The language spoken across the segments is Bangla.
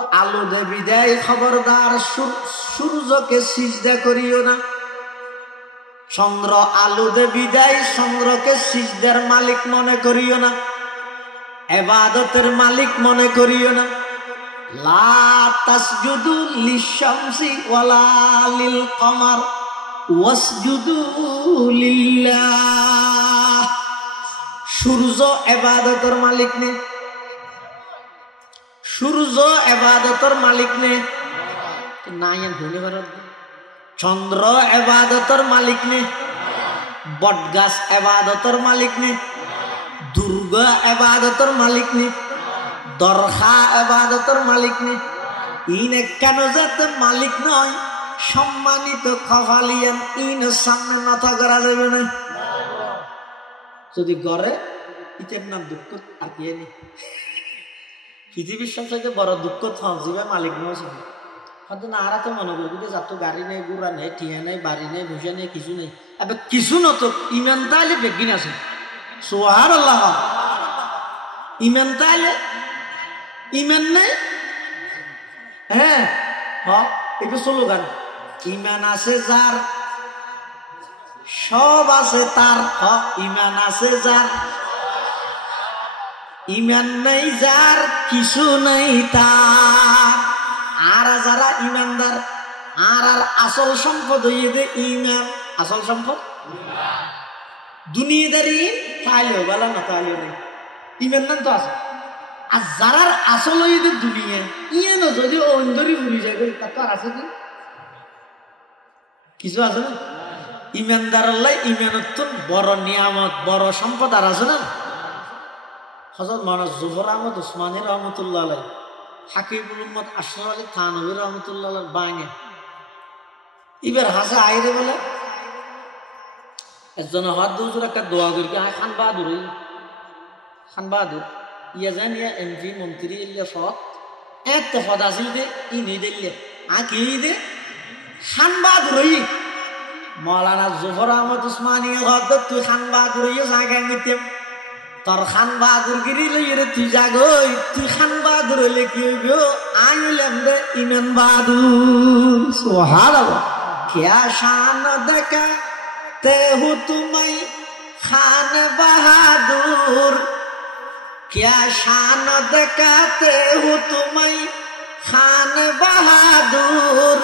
আলো দে বিদায় খবরদার সূর্যকে সিজদা করিও না। চন্দ্র আলো দে বিদায় চন্দ্রকে সিজদার মালিক মনে করিও না, ইবাদতের মালিক মনে করিও না। লা তাসজুদু লিশ-শামসি ওয়ালা লিল কমার ওয়াসজুদু লিল্লাহ। সূর্য ইবাদতের মালিক নে, সূর্য ইবাদতের মালিক নে নাইন ভুলে ভারত। চন্দ্র ইবাদতের মালিক নে, বটগাছ ইবাদতের মালিক নে, দুর্গা ইবাদতের মালিক নে, দরখা ইবাদতের মালিক নে। ইনে কেন যাতে মালিক নয়, সম্মানিত খফালিয়ান ইনের সামনে মাথা করা যাবে না। যদি গড়ে ইটের নাম দুঃখ আর কি নেই। পৃথিবীর সবচেয়ে বড় দুঃখ থাকবে মালিক নয়। হয়তো না আর তো মনে করবি যে যাতো গাড়ি নেই, গুড়া নেই, টিয়া নেই, বাড়ি নেই, ভুষা নেই, কিছু নেই। এবার কিছু নত ইমান তাইলে বেগিন আছে। সুবহানাল্লাহ। ইমান তাইলে ইমান নেই। হ্যাঁ হ্যাঁ, এটা স্লোগান। ইমান আছে যার সব আছে তার। ইমান আছে যার, ইমান নেই যার কিছু নেই তার। আর যারা ইমানদার আর আসল সম্পদ হইয়ে দে ইমান। আসল সম্পদ দুনিয়াদারি তাইলেও বলা না, তাইলেও নেই ইমান নাম তো আছে। আর যারার আসল হইয়ে দে দুনিয়া ইয়েন যদি অন্ধরি ঘুরি যায় তার তো আর আছে কি কিছু আছে না? ইমানদার আল্লাহ ইমানত বড় নিয়ামত, বড় সম্পদ আর আছে না? হযরত মাওলানা জুফর আহমদ উসমানী রহমতুল্লাহ আলাইহ, হাকিমুল উম্মত আশরাফ আলী থানভী রহমতুল্লাহ আলাইহ বাঙে এবার হাসে আইরে বলে একজন হাত দুজুর একটা দোয়া করি খান বাহাদুর। খান বাহাদুর ইয়া যান ইয়া এমপি মন্ত্রী ইল্লা সৎ এত পদ আসিল দে ই নেই দিল্লে কি দে খান বাহাদুর। মৌলানা জুফর আহমদ উসমানী হদ তুই খান বাহাদুর জায়গা নিতেম তোর খান বাহাদুর গিরি লইরে তুই জাগই। তুই খান বাহাদুর হইলে কি হইব? আইলাম দে ইমান বাহাদুর। সুবহানাল্লাহ। क्या शान देखते हो तुम्हें खान बहादुर, क्या शान देखते हो तुम्हें खान बहादुर।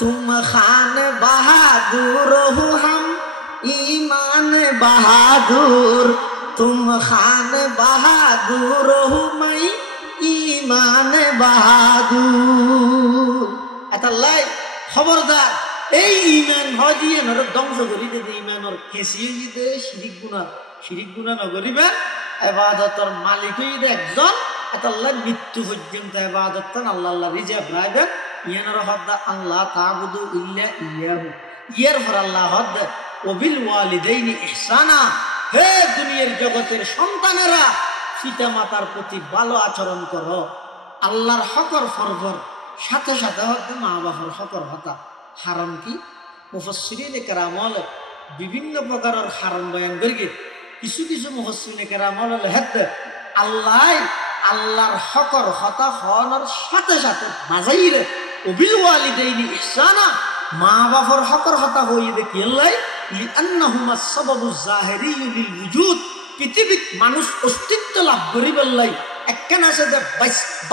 तुम खान बहादुर हो हम ईमान बहादुर। तुम खान बहादुर हो मैं ईमान बहादुर। এতাল্লাই খবরদার এই ইমান হয় দিয়ে নর ধ্বংস করি যদি ইমানর খেসি দিতে শিরিক গুনাহ নকরিবা। ইবাদতর মালিক হইতে একজন এতাল্লাই মৃত্যু পর্যন্ত ইবাদত আল্লাহ আল্লাহ রিজার্ভ রাখবেন। ইয়ানর হদ্দা আল্লাহ তা'বুদু ইল্লা ইয়াহু, ইয়ার পর আল্লাহ হদ্দা ওবিল ওয়ালিদাইনি ইহসানা। হে দুনিয়ার জগতের সন্তানেরা, পিতা মাতার প্রতি ভালো আচরণ করো। আল্লাহর হকর ফরফর সাথে সাথে হচ্ছে মা বাবার হকর হতা। হারাম কি মুফাসসিরিনে কেরামল বিভিন্ন প্রকারের হারাম বয়ান করি। কিছু কিছু মুফাসসিরিনে কেরামল হেতে আল্লাহর হকর হতা হওয়ার সাথে সাথে মাঝাইরে ওবিল ওয়ালিদাইনি ইহসানা, মা বাবার হকর হতা হইয়ে দেখি আল্লাহ লিআন্নাহুমা সাবাবুজ জাহিরিয়্যু লিল ওয়ুজুদ। পৃথিবীত মানুষ অস্তিত্ব লাভ করিবেলাই একখান আছে যে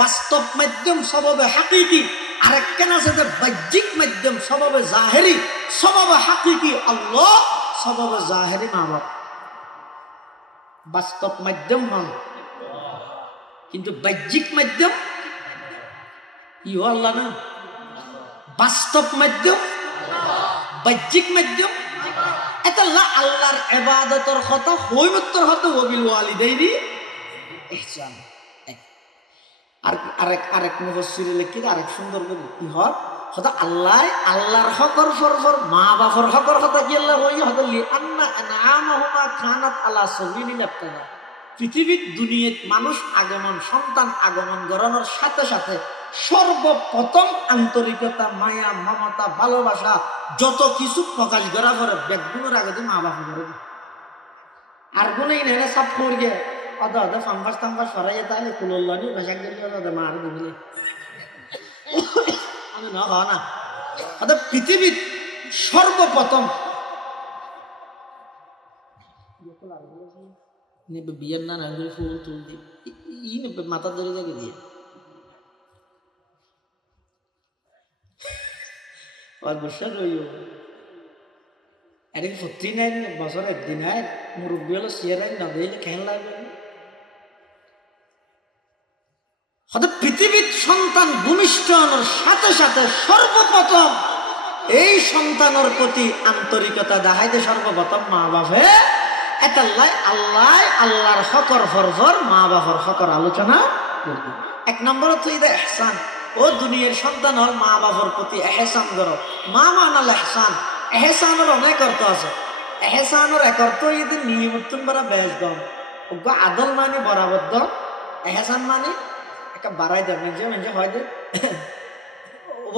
বাস্তব মাধ্যম সবাবে হাকিকি, আর একখান আছে যে বাহ্যিক মাধ্যম সবাবে জাহেরি। সবাবে হাকিকি আল্লাহ, সবাবে জাহেরি মা বাপ। বাস্তব মাধ্যম মান কিন্তু বাহ্যিক মাধ্যম ইও আল্লাহ না। বাস্তব মাধ্যম বাহ্যিক মাধ্যম এটা আল্লাহর ইবাদতের কথা হইমত্তর হতে ওবিল ওয়ালিদাইনি ইহসান। আরেক মুফাসসির লিখি আরেক সুন্দর করে কি হয় হতা আল্লাহ আল্লাহর হকর ফরফর মা বাবার হকর হতা কি আল্লাহ হই হতা লি আন্না আনআমাহুমা কানাত আলা সাবিলিল ইবতিদা। পৃথিবীর দুনিয়াত মানুষ আগমন, সন্তান আগমন করানোর সাথে সাথে সর্বপ্রথম আন্তরিকতা, মায়া, মমতা, ভালোবাসা যত কিছু প্রকাশ করা পরে ব্যাগগুলোর আগে তো মা বাবা করে আর গুণই নেই সাপ করে গিয়ে অদা ফাম্বাস টাম্বাস সরাইয়ে তাহলে কুলোল্লানি ভাষা গেলে মার দিবলে না হয় না। অর্থাৎ পৃথিবীর সর্বপ্রথম বিয়ের না ফুল তুল দি মাথা ধরে যাকে দিয়ে বর্ষা রইও এটা সত্যি নাই বছর একদিন হয় মুরব্বী হলো সিয়ারাই না দিলে কেন লাগবে। হয়তো পৃথিবীর সন্তান ভূমিষ্ঠ হওয়ার সাথে সাথে সর্বপ্রথম এই সন্তানের প্রতি আন্তরিকতা দেখাইতে সর্বপ্রথম মা বাপে এটাল্লাই আল্লাহ আল্লাহর হকর ফরফর মা বাপর হকর আলোচনা করবে। এক নম্বর হচ্ছে এটা এহসান। ও দুনিয়ার সন্তান হল মা বাপর প্রতি এহসান করো। মা মানাল এহসান, এহসানের অনেক অর্থ আছে। এহসানের এক অর্থ ইয়ে নিয়মতন বারা বেশ দম ওগো আদল মানে বরাবর দম। এহসান মানে একটা বাড়াই দেন নিজে হয় দে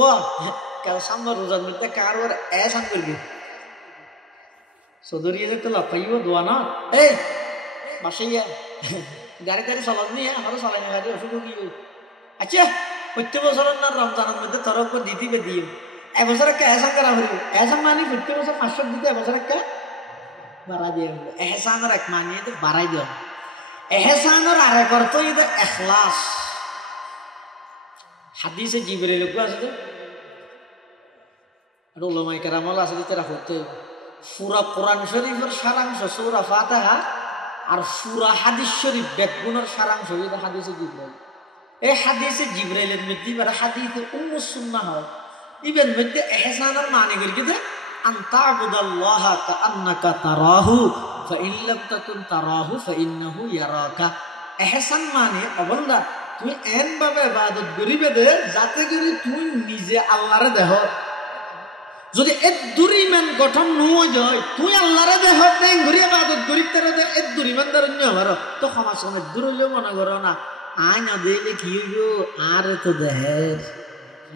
ও কারো সামনে রোজার মধ্যে কার ওর এহসান করবি চৌধুরী যে তো লাফাইব দোয়া না এই বাসাইয়া গাড়ি গাড়ি চলাত নি আমারও চালাই না গাড়ি অসুখ কি আচ্ছা প্রত্যেক বছরের না রমজানের মধ্যে তোর উপর দিতে দিয়ে এবছর একটা এহসান করা হইব। এহসান মানে প্রত্যেক বছর 500 দিতে এবছর একটা বাড়াই দিয়ে হইব। এহসানের এক মানিয়ে তো বাড়াই দেওয়া। এহসানের আরেক অর্থ এটা এখলাস। হাদিসে জিবরিল আছে তো উলামায়ে কেরামল আছে তারা করতে সূরা কোরআন শরীফের সারাংশ সূরা ফাতিহা আর সূরা হাদিস শরীফ বেদগুনের সারাংশ এটা হাদিসে জিবরাইল। এই হাদিসে জিবরাইলের মধ্যে আর হাদিসে উম্মুস সুন্নাহ হয় ইবেন মধ্যে ইহসানের মানে গিরগিতে আনতাবুদাল্লাহা কাআন্নাকা তারাহু ফাইন লাম তাকুন তারাহু ফাইন্নাহু ইয়ারাকা। ইহসান মানে অবন্দা তুই এন ভাবে ইবাদত করিবে দে যাতে করে তুই নিজে আল্লাহরে দেহ। যদি এত দুরিমান গঠন নয় যায় তুই আল্লাহরে দেহ দেন ঘুরিয়ে ইবাদত করিতে রে এত দুরিমান ধরন্য হবার তো সমাজ সমাজ দূর হইলেও মনে করো না আয় না দিলে কি হইব আর তো দেহের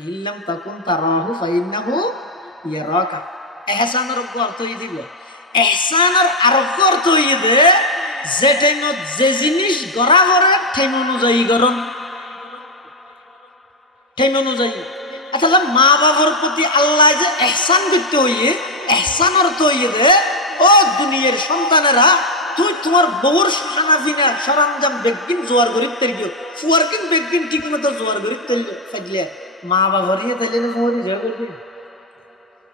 ইল্লাম তাকুন তারাহু ফাইন্নাহু ইয়ারাকা। ইহসানের অর্থ হই দিব ইহসানের আরেক অর্থ হই দে যে টাইমত যে জিনিস গড়া করে টাইম অনুযায়ী গরম টাইম অনুযায়ী। অর্থাৎ মা বাবার প্রতি আল্লাহ যে ইহসান করতে হইয়ে ইহসান অর্থ হইয়ে দে ও দুনিয়ার সন্তানেরা তুই তোমার বউর খানাফিনা সরঞ্জাম বেগিন জোয়ার গরিব তেলগিও ফুয়ার কিন বেগিন ঠিক মতো জোয়ার গরিব তেল ফাইলে মা বাবার ইয়ে তাইলে ফুয়ারি জোয়ার করবি।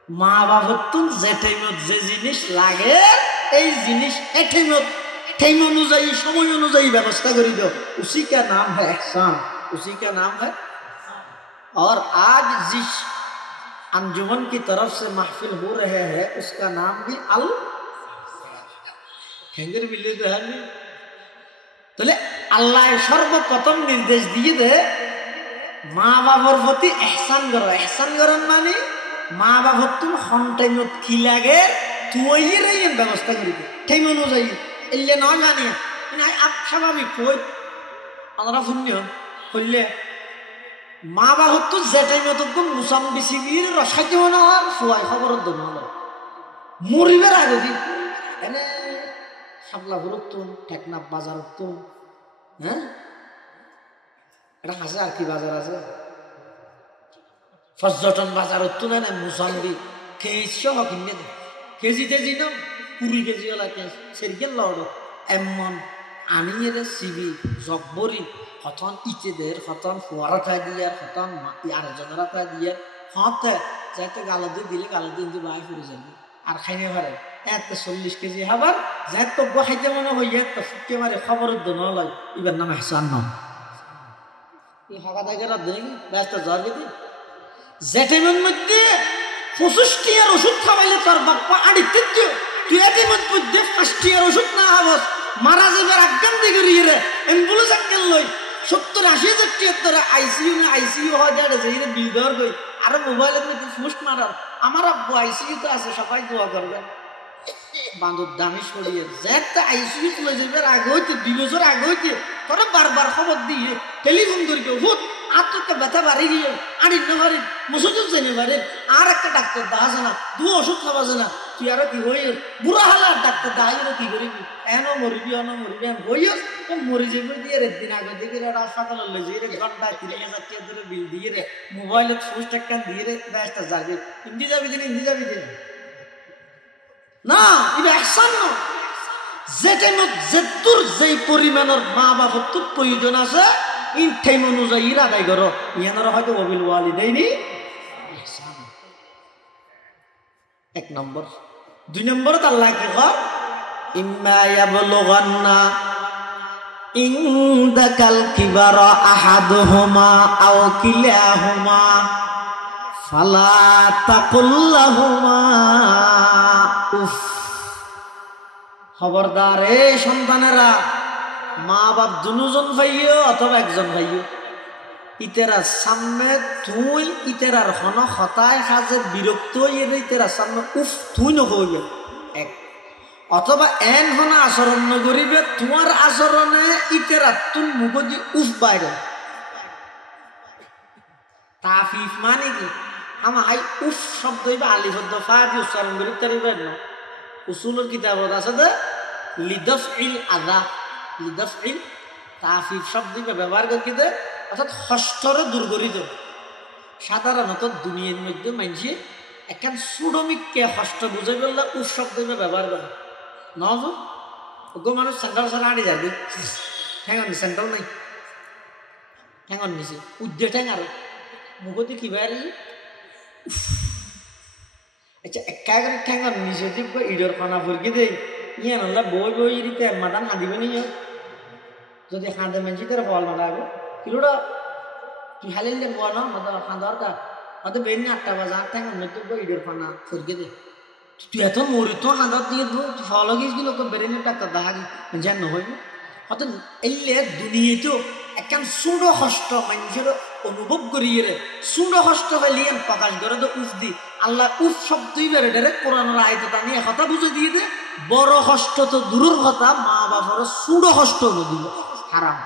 মা বাবার তুন যে টাইমত যে জিনিস লাগে এই জিনিস এ টাইমত টাইম অনুযায়ী समय अनुযায়ী व्यवस्था कर दो उसी का नाम है एहसान, उसी का नाम है। और आज जिस अंजुमन की तरफ से महफिल हो रहे हैं उसका नाम भी अल खेंगर मिले तो अल्लाह सर्वप्रथम निर्देश दिए दे माँ बाबर प्रति एहसान करो। एहसान करो मानी माँ बाबर तुम हन टाइम की लगे तुई व्यवस्था कर टाइम अनुযায়ী इल्ले ना जानी आप स्वाभाविक कोई আমরা শূন্য হইলে মা বাবা তো যে টাইমে তো মুসাম বিসিবির রসাইতে না আর ফুয়াই খবর দন হলো মরিবের আগে দি এনে সাবলা ঘুরতুন টেকনাফ বাজার তুন হ্যাঁ এটা আছে আর কি বাজার আছে পর্যটন বাজার তুন এনে মুসাম্বি কেজিও কিনে কেজিতে জিনো 20 কেজি ওলা সেরকেল লড়ো এমন আনিয়ে সিবি জব্বরি হতন ইচেদের হতন ফুয়ারা খাই দিয়ে হতন আরেকজনেরা খাই দিয়ে হতে যাইতে গালাদি দিলে গালাদি কিন্তু বাই ফুরে যাবে আর খাইনে পারে এত 40 কেজি খাবার যাই তো খাইতে মনে হয় এত ফুটকে মারে খবরের দন লয় এবার নাম এহসান নাম এই হকা থেকে রাত দিন ব্যস্ত জ্বর গেদি জেটেমের মধ্যে 25 টিয়ার ওষুধ খাওয়াইলে তোর বাপ্পা আড়ি তিত্য তুই এটি মধ্যে 5 টিয়ার ওষুধ না খাবস মারা যাবে আজ্ঞান দিকে রে অ্যাম্বুলেন্স আজ্ঞান লই 70-80 টিয়ার আইসিইউ না আইসিইউ হয় যাবে যে বিল দেওয়ার কই আর মোবাইলের মধ্যে ফুস্ট মারার আমার আব্বু আইসিইউ তো আছে সবাই দোয়া করবেন বান্ধব দামি সরিয়ে যেটা আইসিইউ তুলে যাবে আগে হইতে 2 বছর আগে হইতে তোরা বারবার খবর দিয়ে টেলিফোন করি হুট আত্মকে ব্যথা বাড়ি গিয়ে আড়ি না পারেন মুসুদ জেনে পারেন আর একটা ডাক্তার দেখা যায় না 2 ওষুধ খাওয়া যায় না তুই আরো কি হই বুড়া হালার ডাক্তার দাঁড়িয়ে কি করিবি এনো মরিবি হইস মরি যাবি দিয়ে রে দিন আগে দেখি রে হাসপাতাল লই যাই রে ঘন্টা 30,000 টাকা ধরে বিল দিয়ে রে মোবাইলে সুইচ একটা দিয়ে রে ব্যস্ত যাবি হিন্দি যাবি দিন না এটা অ্যাকশন না যেটা যেতুর যেই পরিমাণের মা বাবার তো প্রয়োজন আছে ইন টাইম অনুযায়ী আদায় করো ইয়ানারা হয়তো ওয়াবিল ওয়ালিদাইনি ইহসান এক নম্বর দুই নম্বরত আল্লাহ কি কর ইম্মা ইয়াবলুগান্না ইনদাকাল কিবারা আহাদুহুমা আও কিলাহুমা ফালা তাকুল্লাহুমা উফ খবরদার এই সন্তানেরা মা বাপ দুজন ভাইও অথবা একজন ভাইও ইতেরা সামনে তুই ইতেরার হন হতায় সাজে বিরক্ত হইয়ে ইতেরার সামনে উফ তুই নহইবে এক অথবা এন হন আচরণ নকরিবে তোমার আচরণে ইতেরা তুই মুখ দি উফ বাইরে তাফিফ মানে কি আমা হাই উফ শব্দ হইবে আলিফ দফা দিয়ে উচ্চারণ করি তারিবেন না উসুলের কিতাবত আছে যে লিদফইল আযা লিদফইল তাফিফ শব্দ ব্যবহার করি দে অর্থাৎ কষ্টরে দূর করি দে সাধারণত দুনিয়ার মধ্যে মানুষে একখান সুডমিককে কষ্ট বুঝে বললে উফ শব্দ ব্যবহার করে নজ ওগো মানুষ সেন্টার ছাড়া আড়ি যাবে ঠ্যাঙন সেন্টার নাই ঠ্যাঙন নিছে উদ্দে ঠ্যাং আর মুখতে কি বাইরে আচ্ছা একা করে ঠ্যাঙন নিচে দিব ইডর খানা ফুরকি দেই ইয়ে নলা বই বই দিতে মাদান হাঁদিবে নি যদি হাঁদে মানছি তোর ফল না লাগবে কিলোটা তুই হালিলে বল না মাদা হাঁদার কা হয়তো বেরিয়ে 8টা বাজে ঠ্যাঙন নিতে ইডর খানা ফুরকি দে তুই এত মরি তো হাঁদার দিয়ে তুই ফল গিয়েছিল তো বেরিয়ে ডাক্তার দেখা যেন নহইব হয়তো এলে দুনিয়াতেও একখান সুড় কষ্ট মানুষের অনুভব করিয়ে রে সুড় কষ্ট হইলে প্রকাশ করে তো উফ দি আল্লাহ উফ শব্দই বেড়ে ডাইরেক্ট কোরআনের আয়াতে টানি কথা বুঝে দিয়ে দে বড় কষ্ট তো দূরের কথা মা বাবার সুড় কষ্ট দিল হারাম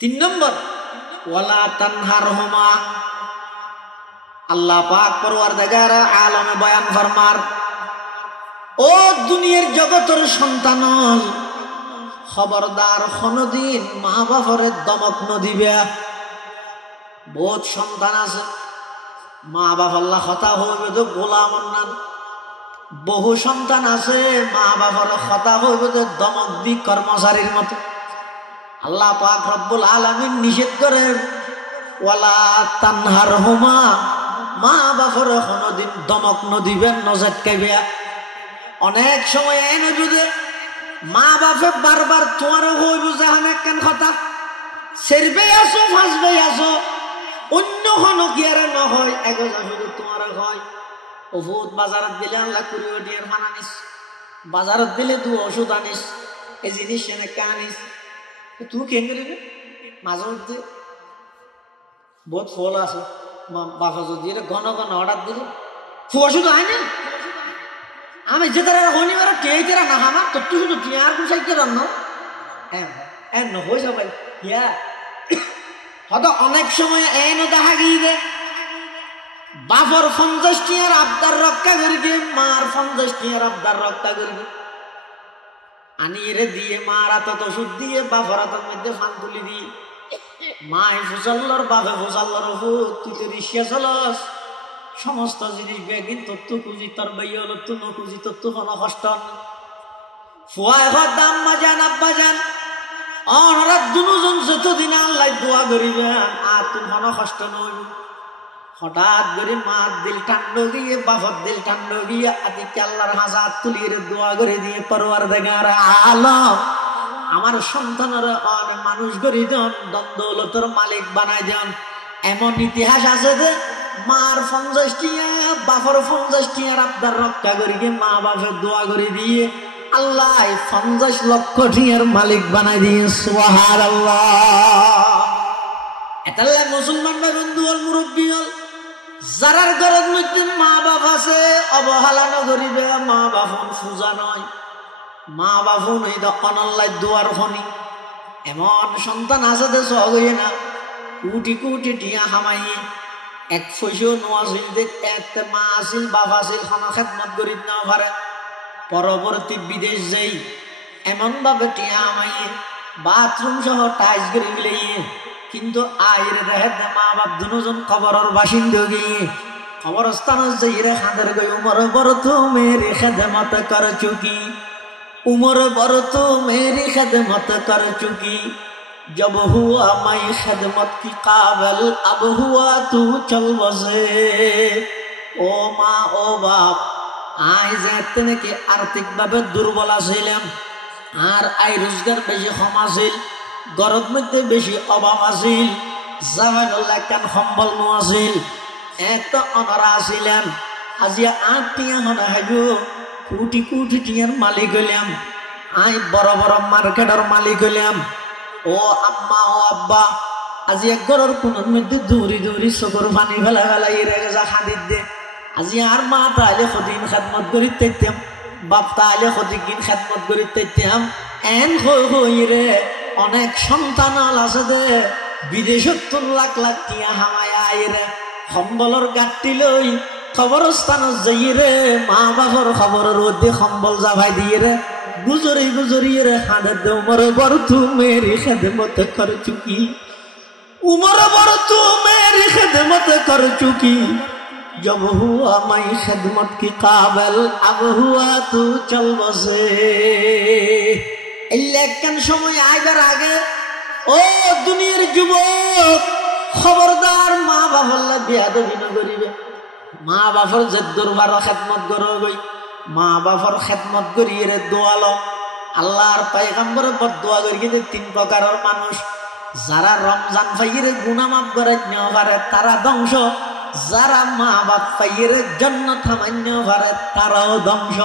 3 নম্বর ওয়ালা তানহারহুমা আল্লাহ পাক পরওয়ারদিগার আলমে বয়ান ফরমার ও দুনিয়ার জগতের সন্তান খবরদার কোনদিন মা বাপরে দমক নদিবে বহুত সন্তান আছে মা বাপ আল্লাহ কথা হইবে তো গোলাম নান বহু সন্তান আছে মা বাপর কথা হইবে তো দমক দি কর্মচারীর মতো আল্লাহ পাক রব্বুল আলামিন নিষেধ করেন ওয়ালা তানহারহুমা মা বাপরে কোনদিন দমক নদিবেন নজেটকাইবে অনেক সময় এনে যদি মা বাপে বারবার তোমারও হইব যাহান একখান কথা সেরবে আসো ফাঁসবে আসো অন্য কোনো কি আর নহয় এগোজা শুধু তোমার হয় ওষুধ বাজারত দিলে আল্লাহ 20 টাকার ফান আনিস বাজারত দিলে 2 ওষুধ আনিস এই জিনিস এনেকা আনিস তুই কেন করিবি মাঝে মধ্যে বহুত ফল আছে বাপা যদি ঘন ঘন অর্ডার দিলে ওষুধ হয় না আমি যে তারা শনিবার কে তারা না হানা তো তুই শুধু টিয়ার গুছাই কে রান্ন এন নহই সবাই ইয়া হয়তো অনেক সময় এনে দেখা গিয়ে বাপর 50 টিয়ার আবদার রক্ষা করিবে মার 50 টিয়ার আবদার রক্ষা করিবে আনি রে দিয়ে মার হাতত ওষুধ দিয়ে বাপর হাতের মধ্যে ফান তুলি দিয়ে মায় ফুসাল্লর বাপে ফুসাল্লর ওষুধ তুই তো রিক্সা চলস সমস্ত জিনিস বেগিন তত্ত্ব খুঁজি তোর বই হলো তু খুঁজি তত্ত্ব কোনো কষ্ট ফুয়া দাম বাজান আব্বা যান অনরা দুজন যতদিন আল্লাহ দোয়া করিবেন আর তুমি কোনো কষ্ট নই হঠাৎ করে মার দিল ঠান্ড গিয়ে বাপর দিল ঠান্ড গিয়ে আদিকে আল্লাহর হাজার তুলিয়ে দোয়া করে দিয়ে পরওয়ারদিগার আলম আমার সন্তানের মানুষ গড়ি দেন দ্বন্দ্বলতর মালিক বানাই দেন এমন ইতিহাস আছে যে মার 50 টিয়া বাপর 50 টিয়ার আবদার রক্ষা করি মা বাপের দোয়া করে দিয়ে আল্লাহ 50 লক্ষ টিয়ার মালিক বানাই দিয়ে সুবহানাল্লাহ এটালে মুসলমান ভাই বন্ধু হল মুরব্বী হল যারার ঘরের মধ্যে মা বাপ আছে অবহেলা নগরিবে মা বাপন সুজা নয় মা বাপন এই অনল্লাই দোয়ার ফনি এমন সন্তান আছে যে সহগই না কোটি কোটি টিয়া হামাই এক পয়সাও নোয়াছিল যে একটা মা আছিল বাবা আছিল খানা খেদমত গরিব না পারে পরবর্তী বিদেশ যাই এমন ভাবে টিয়া আমাইয়ে বাথরুম সহ টাইস করে গিয়ে কিন্তু আইরে দেখে মা বাপ দুজন কবরের বাসিন্দা গিয়ে কবরস্থান যাইরে খাদের গই উমর বড় তো মেরি খেদমত কর চুকি उमर बर तो मेरी खिदमत कर चुकी जब हुआ मैं खिदमत की काबिल अब हुआ तू चल बसे ओ माँ ओ बाप आय যেতে নাকি আর্থিকভাবে দুর্বল ছিলাম আর আই রোজগার বেশি কম আছিল গরত মধ্যে বেশি অভাব আছিল জামাইল্লাহ কান সম্বল নো আছিল এত অনারা ছিলাম আজি 8 টিয়া মনে হাইবো কোটি কোটি টিয়ার মালিক হইলাম আই বড় বড় মার্কেটের মালিক হইলাম ও আম্মা ও আব্বা আজি এক ঘরের কোণের মধ্যে দৌড়ি দৌড়ি চকুর পানি ফেলা ফেলাই রেগা খাদিত দে আজি আর মা তাহলে সদিন খেদমত করি তেতাম বাপ তাহলে সদিন খেদমত করি তেতাম এন হই রে অনেক সন্তান আছে দে বিদেশত লাখ লাখ টিয়া হামায় আই রে সম্বলের গাঁটি লই কবরস্থান যাই রে মা বাবার খবরের মধ্যে সম্বল জাভাই দিয়ে রে গুজরি গুজরি রে হাঁদে দে উমর বড় তু মেরি খেদমত কর চুকি उमर बर तू मेरी खिदमत कर चुकी जब हुआ मैं खिदमत की काबिल अब हुआ तू चल बसे लेकिन समय आइবার আগে ও দুনিয়ার যুবক খবরদার মা বাবার বেয়াদবি না করিবে মা বাবার যে দরবার খেদমত করবে মা বাবার খেদমত করিয়ে রে দোয়ালো আল্লাহর পয়গম্বর বদদুয়া করিয়ে 3 প্রকারের মানুষ যারা রমজান পাইরে গুনাহ মাফ করে নিও পারে তারা ধ্বংস যারা মা বাপ পাইরে জান্নাত থামান্য পারে তারাও ধ্বংস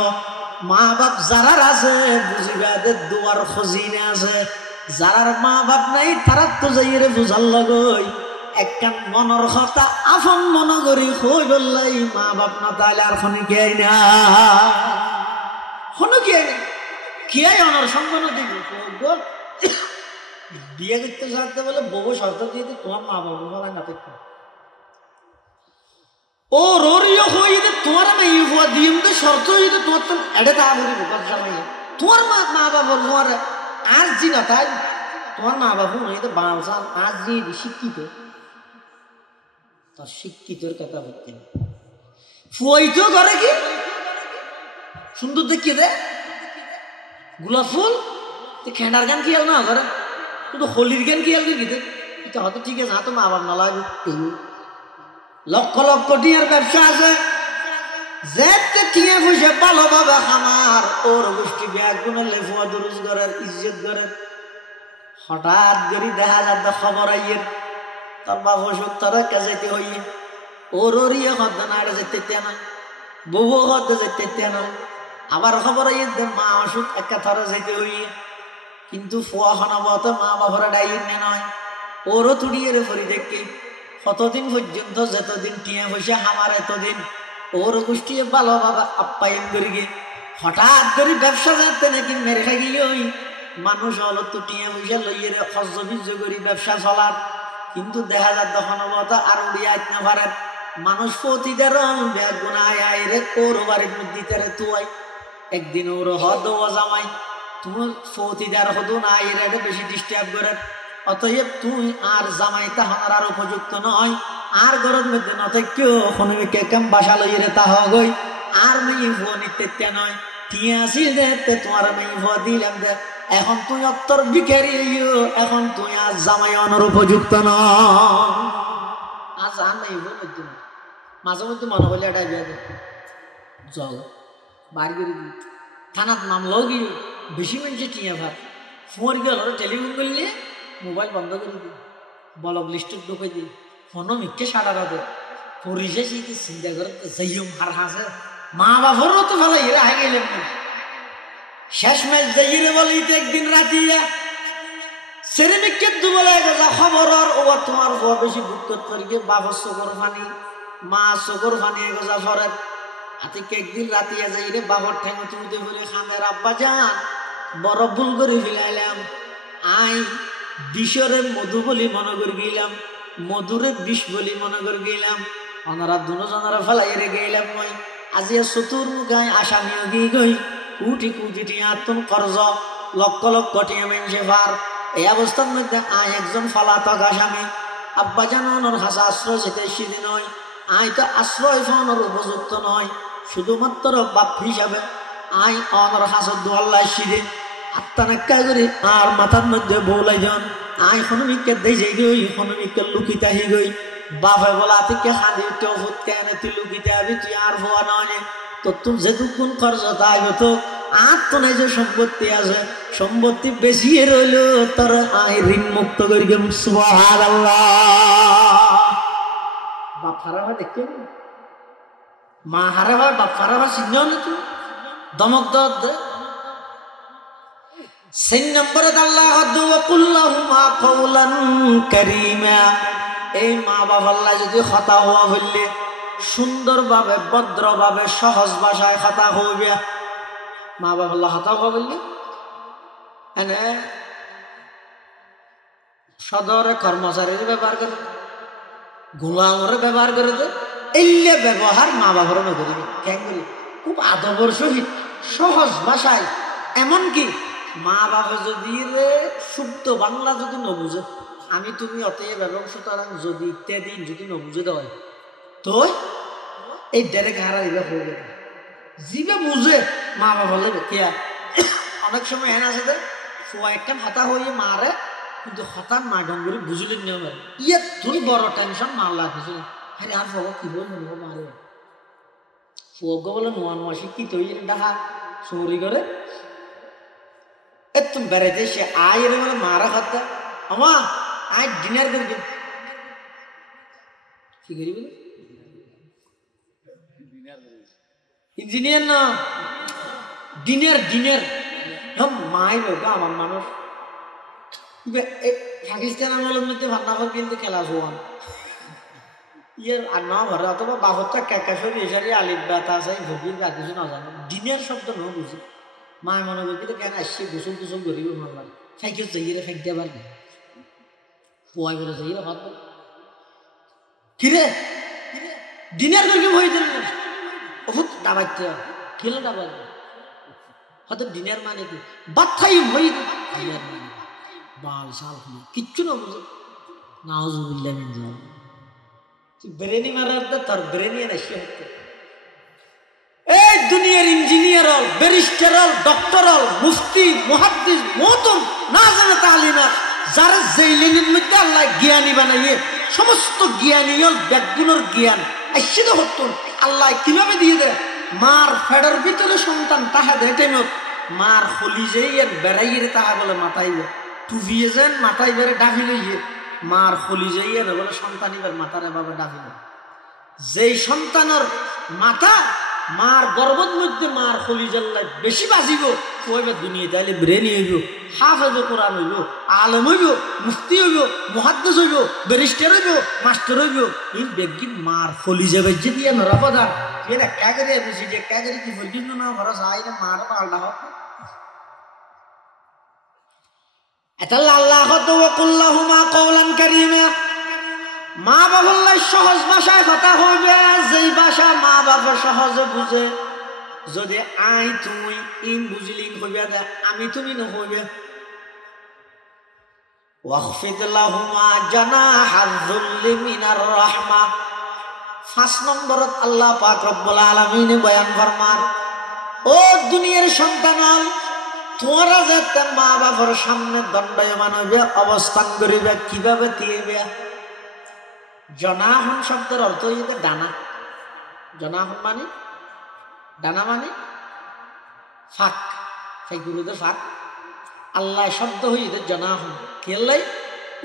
মা বাপ যারা আছে বুঝিবা দে দুয়ার খজিনা আছে যারার মা বাপ নাই তারা তো যাইরে বুঝাল লগই একখান মনের কথা আপন মন করি কই বললাই মা বাপ না তাহলে আর খনি কি আই না হনো কি আই না কি আই অনর সম্মান দিব বিয়ে করতে চাইতে বলে বউ শর্ত দিয়ে তোমার মা বাবু বলা না দেখো ও রোরিও হইতে তোমার আমি ইউয়া দিম তো শর্ত হইতে তোমার তো এডে তা বলি বোকার জামাই তোমার মা বাবা তোমার আর জি না তাই তোমার মা বাবু হইতে বাংলা আজ জি শিক্ষিত তার শিক্ষিতর কথা বলতে ফুয়াইতো করে কি সুন্দর দেখিয়ে দে গোলাপ ফুল তো খেঁড়ার গান কি না করে কিন্তু হোলির জ্ঞান কি আলবি গিয়ে এটা হয়তো ঠিক আছে তো মা বাপ না লাগবে লক্ষ লক্ষ টিয়ার ব্যবসা আছে যেতে টিয়া পয়সা ভালোভাবে খামার ওর গোষ্ঠী ব্যাগ গুণালে ফুয়া দুরুজ করার ইজ্জত করার হঠাৎ করে দেখা যাবে খবর আইয়ের তার বাপ অসুখ তারা কাজাইতে হইয়ে ওর ওরিয়ে হদ্দ না যেতে না বউ হদ্দ যেতে না আবার খবর আইয়ে মা অসুখ একা তারা যেতে হইয়ে কিন্তু ফুয়া খানাবত মা বাবারা ডাইন নে নয় ওরও তুড়িয়ে ফরি দেখি কতদিন পর্যন্ত যতদিন টিয়া পয়সা আমার এতদিন ওর গোষ্ঠী ভালোভাবে আপ্যায়ন করি গে হঠাৎ করে ব্যবসা যাতে নাকি মেরে খাই গিয়ে ওই মানুষ হলো তো টিয়া পয়সা লইয়ে খরচ করি ব্যবসা চলার কিন্তু দেখা যায় খানাবত আর উড়িয়ে আইত না পারেন মানুষ প্রতিদের ব্যাগ গুনায় আয় রে ওর বাড়ির মধ্যে তারে তুই একদিন ওর হদ জামাই তুমি ফৌতিদার হদু না এর বেশি ডিস্টার্ব করে অতএব তুই আর জামাই তাহার আর উপযুক্ত নয় আর গরম মধ্যে নয় কেউ কে কেম বাসা লই রে তা হই আর মেয়ে ভুয়া নিতে নয় টিয়া আসিল দে তোমার মেয়ে ভুয়া দিলাম দে এখন তুই অত্তর বিখারি এখন তুই আর জামাই অনর উপযুক্ত নয় আজ আর মেয়ে ভুয়া মধ্যে মাঝে মধ্যে মনে হলে এটাই বিয়া দে জল বাড়ি করে থানাত মামলাও গিয়ে বেশি মানুষের টিয়া ভাত ফোন গেল টেলিফোন করলে মোবাইল বন্ধ করে দিই বলক লিস্টত ঢুকে দিই ফোনও মিথ্যে সারা রাতে পরিষে সেই চিন্তা করে যাইম হার হাসে মা বাবারও তো ভালো এরা আগে গেলেন না শেষ ম্যাচ যাইরে বলি তো একদিন রাতিয়া সেরেমিককে দুবলে গেছে খবর ও তোমার বউ বেশি বুক করতে বাবার চোখর পানি মা চোখর পানি গোজা ফরেন আতিকে একদিন রাতিয়া যাইরে বাবার ঠেঙে তুলতে বলে খানের আব্বা যান বড় ভুল করে ফেলাইলাম আই বিষরে মধু বলি মনে করে গেলাম মধুরে বিষ বলি মনে করে গেলাম ওনারা দুজনের ফেলাই রে গেলাম মই আজিয়া চতুর মুখায় আসামিও গিয়ে গই কোটি কোটি টিয়া তুন কর্জ লক্ষ লক্ষ টিয়া মেনছে ভার এই অবস্থার মধ্যে আয় একজন ফলাতক আসামি আব্বা জান ওনার হাসা আশ্রয় যেতে সিদি নয় আয় তো আশ্রয় পাওয়ার উপযুক্ত নয় শুধুমাত্র বাপ হিসাবে আই অনর হাসর দোয়াল্লা সিদে আত্মানাক্কা করে আর মাথার মধ্যে বৌলাই যান আই হনুমিককে দেই যাই গই হনুমিককে লুকিতা হি গই বাপে বলা থেকে খাদি তো হুত কেন তুই লুকিতে আবি তুই আর হওয়া নয় তো তুমি যেটুকুন খরচ তাই তো আর তো নাই যে সম্পত্তি আছে সম্পত্তি বেশি রইল তোর আই ঋণ মুক্ত করি গে সুবহানাল্লাহ বাপ হারা হয় দেখতে মা হারা হয় বাপ হারা হয় চিহ্ন না তুই দমক দে 3 নম্বরে আল্লাহ কুল্লাহুমা কওলান কারীমা এই মা বাবা আল্লাহ যদি কথা হওয়া হইলে সুন্দরভাবে ভদ্রভাবে সহজ ভাষায় কথা হইবে মা বাবা আল্লাহ কথা হওয়া বললে এনে সদরে কর্মচারীর ব্যবহার করে গোলামের ব্যবহার করে দে এইলে ব্যবহার মা বাবার মধ্যে করিবে কেন বলি খুব আদবর সহিত সহজ ভাষায় এমনকি মা বাবা যদি রে শুদ্ধ বাংলা যদি ন বুঝে আমি তুমি অতএব এবং সুতরাং যদি ইত্যাদি যদি ন বুঝে দেওয়া তো এই ডেরেক হারা দিবে হয়ে যাবে জিবে বুঝে মা বাবা লেবে কেয়া অনেক সময় এনে আছে যে সোয়া একটা হতা হয়ে মারে কিন্তু হঠাৎ মা ডঙ্গরি বুঝলেন নিয়ম ইয়ে তুই বড় টেনশন মারলা কিছু আরে আর বাবা কি বলবো মারে ফুয়গ বলে নোয়া নোয়া শিক্ষিত হয়ে ডাহা চুরি করে তুমি বেড়াইতে সে আয় রে বলে মারা খাতা আমা আয় ডিনার করবি কি করি বলে ইঞ্জিনিয়ার না ডিনার ডিনার মাই বাবা আমার মানুষ পাকিস্তান আমলের মধ্যে ভান্না করে কিন্তু খেলা শোয়ান ইয়ের আর না ঘরে অথবা বাহরটা ক্যাকাশরি এসারি আলিফ ব্যথা আছে ভবির আর কিছু না জানো ডিনার শব্দ ন বুঝি মায় মনে করি কেন আসছে গোসল টোসল করিব মারবার সাইকেল যাইয়ে ফেক দিয়ে পারবে পোয়াই বলে যাইয়ে ভাত কিরে ডিনার করি হয়ে দিল বহুত ডাবাইতে খেলে ডাবাই হয়তো ডিনার মানে কি বাচ্চাই হয়ে ডিনার মানে বাল সাল কিচ্ছু না বুঝে নাউজুবিল্লাহ মিন যালিক তুই ব্রেনি মারার তোর ব্রেনি এসে হচ্ছে এই দুনিয়ার ইঞ্জিনিয়ার হল ব্যারিস্টার হল ডক্টর হল মুফতি মুহাদ্দিস মহতম না জানে তালিমা যারা জেইলেনের মধ্যে আল্লাহ জ্ঞানী বানাইয়ে সমস্ত জ্ঞানী হল ব্যাকগুণের জ্ঞান আসছে তো হতুন আল্লাহ কিভাবে দিয়ে দেয় মার ফেডার ভিতরে সন্তান তাহা দেয় টাইমত মার হলি যাইয়ে বেড়াইয়ে তাহা বলে মাথাইবে টুভিয়ে যান মাথায় বেড়ে ডাকি লইয়ে মার হলি যাইয়ে বলে সন্তান এবার মাথারে ভাবে ডাকিল যেই সন্তানের মাথা মার গর্ভের মধ্যে মার হলি জাল্লায় বেশি বাজিব কইবে দুনিয়া তাইলে ব্রেনি হইব হাফেজ কোরআন হইব আলেম হইব মুফতি হইব মুহাদ্দিস হইব ব্যারিস্টার হইব মাস্টার হইব এই বেগি মার হলি যাবে যে দিয়ে নরপদা এটা কাগরে বুঝি যে কাগরে কি বলবি না ভরস আইরে মার পাল্টা হোক এটা আল্লাহ কত কুল্লাহুমা কওলান কারীমা মা বাবার সহজ ভাষায় কথা হইবে যেই ভাষা মা বাবা সহজে বুঝে যদি আই তুই ইন বুঝলি হইবে আমি তুমি নহইবে ওয়াখফিদ লাহুমা জানাহাল যুল্লি মিনার রাহমা 5 নম্বরত আল্লাহ পাক রব্বুল আলামিন বয়ান ফরমান ও দুনিয়ার সন্তান তোমরা যাতে মা বাবার সামনে দণ্ডায়মান হইবে অবস্থান করিবে কিভাবে দিবে জনাহন শব্দের অর্থ হইতে ডানা জনাহন মানে ডানা মানে ফাঁক সেই গুরুদের ফাঁক আল্লাহ শব্দ হইতে জনাহন কেলাই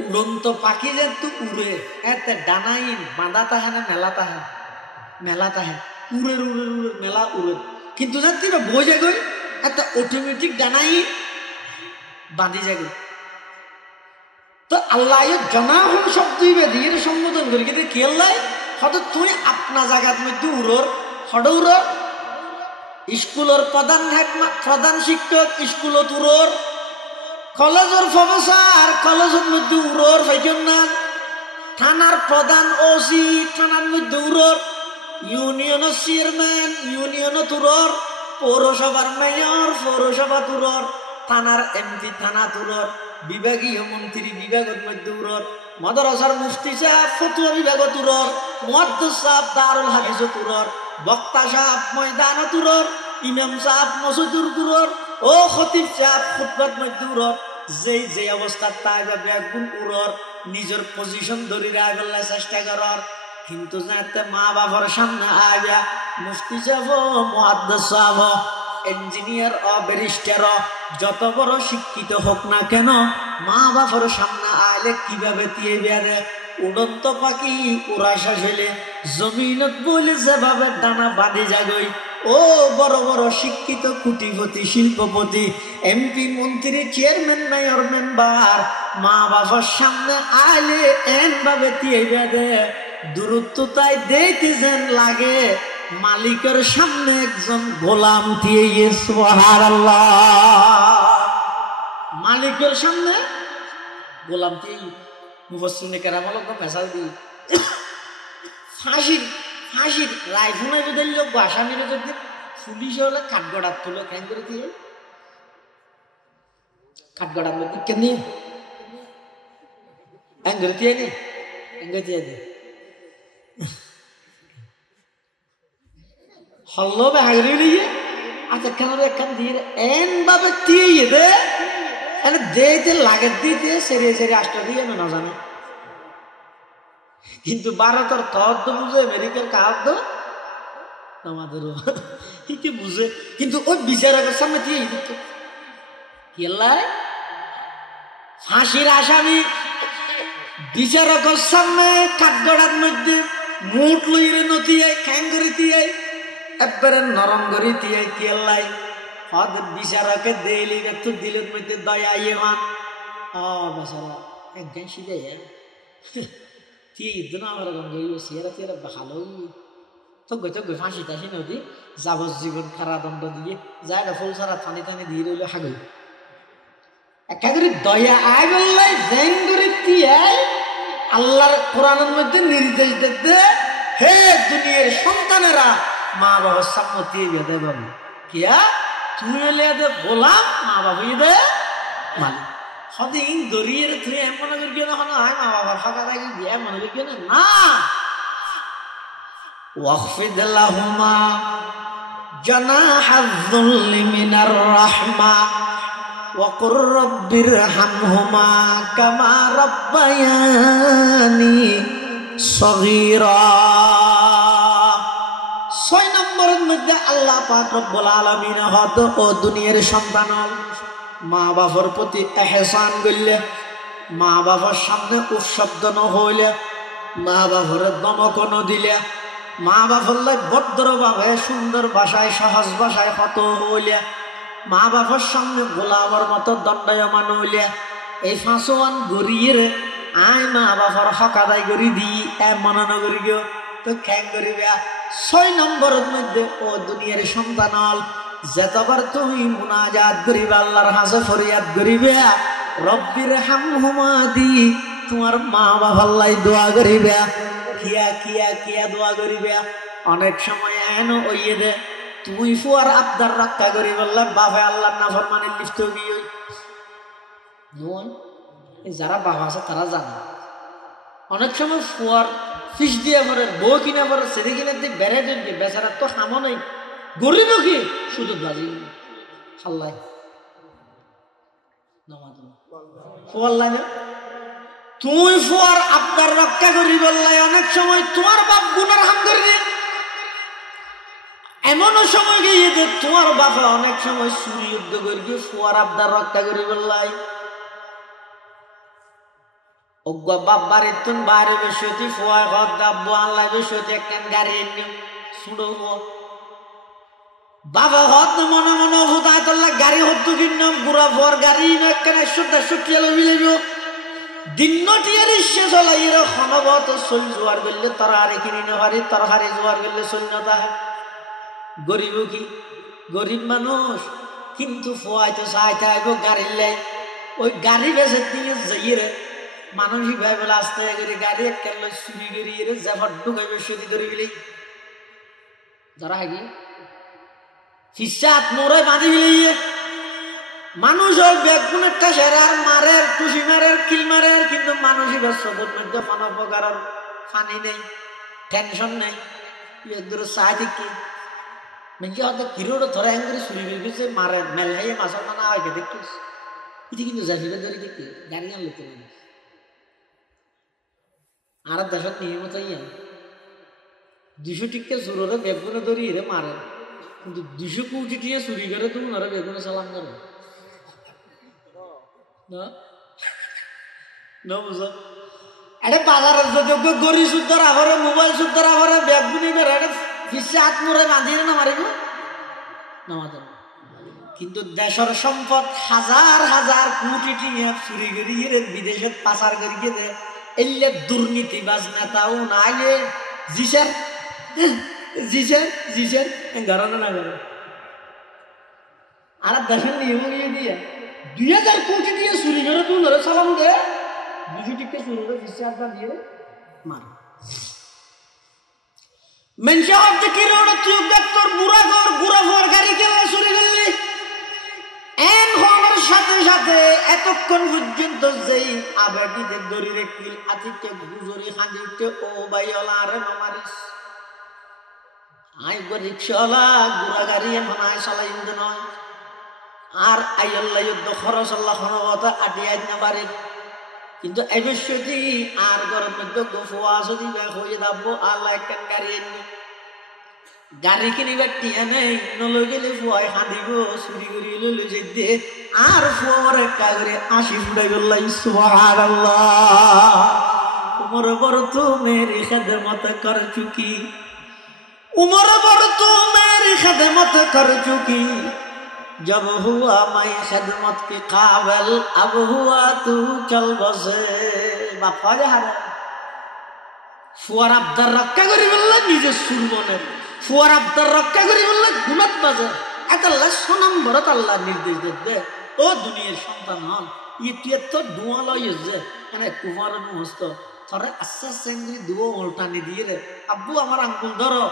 উড়ন্ত পাখি যেহেতু উড়ে এতে ডানাইন বাঁধা তাহে না মেলা তাহে উড়ের উড়ের উড়ের মেলা উড়ে কিন্তু যাতে বোঝে গই একটা অটোমেটিক ডানাই বাঁধি যাবে তো আল্লাহ জনাহন শব্দ দিয়ে সম্বোধন করি কিন্তু কেল্লাই হয়তো তুই আপনা জায়গার মধ্যে উড়োর হঠাৎ উড়োর স্কুলের প্রধান শিক্ষক স্কুলত উড়োর কলেজের প্রফেসর কলেজের মধ্যে উড়োর ফাইজন না থানার প্রধান ওসি থানার মধ্যে উড়র, ইউনিয়নের চেয়ারম্যান ইউনিয়ন তুরর, পৌরসভার মেয়র পৌরসভা তুরর, থানার এমপি থানা তুরর, বিভাগীয় মন্ত্রী বিভাগের মধ্যে উড়র, মাদ্রাসার মুফতি সাহেব ফতুয়া বিভাগ তুরর, মুহাদ্দিস সাহেব দারুল হাদিস তুরর, বক্তা সাহেব ময়দান তুরর, ইমাম সাহেব মসজিদুর তুরর, ও খতিব সাহেব খুতবাত মধ্যে উড়র। যেই যে অবস্থা তাই বা ব্যাগুন উড়র, নিজের পজিশন ধরে রাখবার চেষ্টা করার। কিন্তু যাতে মা বাবার সামনে আয়া মুফতি সাহেব মুহাদ্দিস সাহেব ইঞ্জিনিয়ার ও ব্যারিস্টার যত বড় শিক্ষিত হোক না কেন, মা বাবার সামনে আইলে কিভাবে দিয়ে বেড়ে উড়ন্ত পাখি উড়া শেষ হইলে জমিনত বলে যেভাবে ডানা বাঁধে যাগই, ও বড় বড় শিক্ষিত কোটিপতি শিল্পপতি এমপি মন্ত্রী চেয়ারম্যান মেয়র মেম্বার মা বাবার সামনে আইলে এন ভাবে দিয়ে বেড়ে দূরত্বতায় দেখতে যেন লাগে মালিকের সামনে একজন গোলাম দিয়ে। সুবহানাল্লাহ, মালিকের সামনে গোলাম দিয়ে মুফাসসিরিনে কেরাম আলোকে মেসাল দিয়ে ফাঁসির রাইফুনে যদি লোক আসামিরে যদি পুলিশ হলে কাঠগড়ার তুলে কেন করে দিয়ে কাঠগড়ার মধ্যে কেন এঙ্গরে দিয়ে নে এঙ্গে দিয়ে দে হল্লো বেহাগরি লিয়ে আচ্ছা কেন একখান দিয়ে এন ভাবে দিয়ে দে এনে দেতে লাগে দিতে সেরিয়ে সেরিয়ে আসতে দিয়ে না জানে। কিন্তু ভারতের তহদ্দ বুঝে আমেরিকার কাহাদ্দ আমাদেরও কি বুঝে, কিন্তু ওই বিচারকের সামনে দিয়ে দিচ্ছে কি ফাঁসির আসামি বিচারকের সামনে কাঠগড়ার মধ্যে মুঠ লইরে নতিয়ে খ্যাঙ্গরি দিয়ে একবারে নরম করে দিয়ে কি আল্লাহ হদ বিচারকে দেলি একটু দিলের মধ্যে দয়া ইয়ে মান ও বেচারা একজন সিধে তিন আমার গঙ্গি সিয়ারা তিয়ারা ভালো তো গই ফাঁসি টাসি নদী যাবজ্জীবন কারাদণ্ড দিয়ে যায় না ফুল সারা থানি থানি দিয়ে রইল হাগল একাধারে দয়া আয় বললাই জেন করে তিয়াই আল্লাহর কোরআনের মধ্যে নির্দেশ দিতে হে দুনিয়ার সন্তানেরা মা বাবার সামনে দিয়ে বেঁধে বাবু কিয়া তুই এলে গোলাম মা বাবু দে মালিক সদিন দরিয়ে তুই এমন করি না হয় মা বাবার ফাঁকা থাকি দিয়ে মনে করি না ওয়াখফিদ লাহুমা জানাহায-যুল্লি মিনার রাহমা ওয়া কুর রাব্বিরহামহুমা কামা রাব্বায়ানি সগীরা। 6 নম্বরের মধ্যে আল্লাহ পাক রব্বুল আলামিন হদ ও দুনিয়ার সন্তান মা বাবার প্রতি ইহসান করলে, মা বাবার সামনে উৎশব্দ ন হইলে, মা বাবার দমক ন দিলে, মা বাবার ভদ্রভাবে সুন্দর ভাষায় সহজ ভাষায় হত হইলে, মা বাবার সামনে গোলামের মতো দণ্ডায়মান হইলে, এই ফাঁসোয়ান গড়িয়ে আয় মা বাবার হক আদায় করি দি এমন নগরী গিয়ে তো খ্যাং করিবে। 6 নম্বরের মধ্যে ও দুনিয়ার সন্তান যেতবার তুমি মুনাজাত করিবে আল্লাহর হাসে ফরিয়াদ করিবে রব্বির হামহুমা দি তোমার মা বাবার লাই দোয়া করিবে। কিয়া কিয়া কিয়া দোয়া করিবে অনেক সময় এন ওইয়ে দে তুমি ফুয়ার আবদার রক্ষা করি বললে বাবা আল্লাহর নাফরমানি লিপ্ত গিয়ে যারা বাবা আছে তারা জানে অনেক সময় ফুয়ার ফিস দিয়ে পরে বউ কিনে পরে সেদি কিনে দিয়ে বেড়ে দিয়ে বেচারা তো হামো নেই গরিব কি শুধু বাজি খাল্লাই ফুয়ার লাগে তুই ফুয়ার আবদার রক্ষা করি বললাই অনেক সময় তোমার বাপ গুনার হাম করবি। এমনও সময় গিয়ে যে তোমার বাবা অনেক সময় চুরি যুদ্ধ করি ফুয়ার আবদার রক্ষা করি বললাই অজ্ঞা বাপ বাড়ির তুন বাইরে বেশি ফুয়া ঘর দাব্বো আল্লাহ বেশি একখান গাড়ি এনে শুনো বাবা হত মনে মনে হুদায় তোল্লা গাড়ি হতো কিন্ন বুড়া ফুয়ার গাড়ি একখানে সুটিয়ালো মিলিব দিনটিয়ার ইচ্ছে চলাই এর খনবত চল জোয়ার গেলে তারা আরে কিনি নেহারি তার হারে জোয়ার গেলে চল না তাহে গরিব কি গরিব মানুষ কিন্তু ফুয়াই তো চাইতে আইব গাড়ির লাই ওই গাড়ি বেচে দিয়ে যাইয়ে মানুষই ভাই বলে আসতে করে গাড়ি একখান চুরি করিয়ে জাফর ঢুকাইবে সদি ধরে গেলে যারা হাগি ফিসাত মোড়ে বাঁধি গেলে মানুষ ওই বেগুনেরটা সেরার মারের টুসি মারের কিল মারের, কিন্তু মানুষই চোখের মধ্যে কোনো প্রকার ফানি নেই, টেনশন নেই। সাহায্য কি মেয়ে হয়তো কিরোড় ধরে হ্যাং করে চুরি বেরিয়েছে মারে মেল হাইয়ে মাছের মানা হয় দেখিস এটি কিন্তু জাফিবে ধরে দেখি গাড়ি আনলে তো আর দেশত নিয়মত 200 টিকা চুরোরে বেগুনে ধরি রে মারে, কিন্তু 200 কোটি টিয়া চুরি করে তুমি নরে বেগুনে সালাম করো না বুঝো। এটা বাজারের যদি গড়ি সুদ্ধর আভরে মোবাইল সুদ্ধর আভরে বেগুনি করে ফিসে হাত মোড়ে বাঁধিয়ে না মারিব না। কিন্তু দেশের সম্পদ হাজার হাজার কোটি টিয়া চুরি করিয়ে বিদেশে পাচার করিয়ে দে এলে দুর্নীতিবাজ নেতাও নাইলে জিসার জিসার জিসার গারানো না করে আর দেশের নিয়ম গিয়ে দিয়ে 2000 কোটি দিয়ে চুরি করে তুই ধরে সালাম দে 200 টিকে চুরি করে ফিসে হাত বাঁধিয়ে মার মেনশা হতে কি রোড তুই তোর বুড়া ঘর গুড়া ঘর গাড়ি কে চুরি করলি এন হওয়ার সাথে সাথে এতক্ষণ পর্যন্ত যেই আবেগীদের দড়িরে কিল আতিকে গুজরি হাঁদিতে ও বাইওয়ালা আরে মামারিস আই গো রিক্সাওয়ালা গুড়া গাড়ি এমন আয় চালাই নয় আর আইয়াল্লাহ যুদ্ধ খরচ আল্লাহ খনবতা আটিয়াই না পারে, কিন্তু অবশ্যই আর গরম মধ্যে গোফোয়া যদি ব্যাগ হয়ে যাবো আল্লাহ একটা গাড়ি এনে গাড়ি কিনিবার টিয়া নেই নলে গেলে ফুয়াই হাঁদিব চুরি করি লইলে যেতে আর ফুয়ার একটা করে 80 ফুটাই বললাই সুবহানাল্লাহ উমর বড় তো মেরি খেদমত কর চুকি উমর বড় তো মেরি খেদমত কর চুকি जब हुआ मैं खिदमत के काबिल अब हुआ तू चल बसे बापा जा हारे ফুয়ার আবদার রক্ষা করি বললে নিজে সুর বনে ফুয়ার আবদার রক্ষা করি বললে গুণত বাজে এত আল্লাহ সোনাম ভরত আল্লাহ নির্দেশ দে ও দুনিয়ার সন্তান হন তুই তো ডুয়া লইস যে মানে কুমার মস্ত তোরে আস্তে আস্তে দুয়ো উল্টানি দিয়ে রে আব্বু আমার আঙ্গুল ধরো